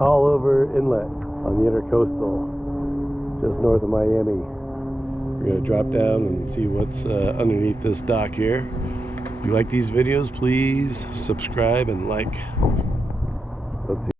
Haulover Inlet on the Intercoastal, just north of Miami. We're going to drop down and see what's underneath this dock here. If you like these videos, please subscribe and like. Let's see.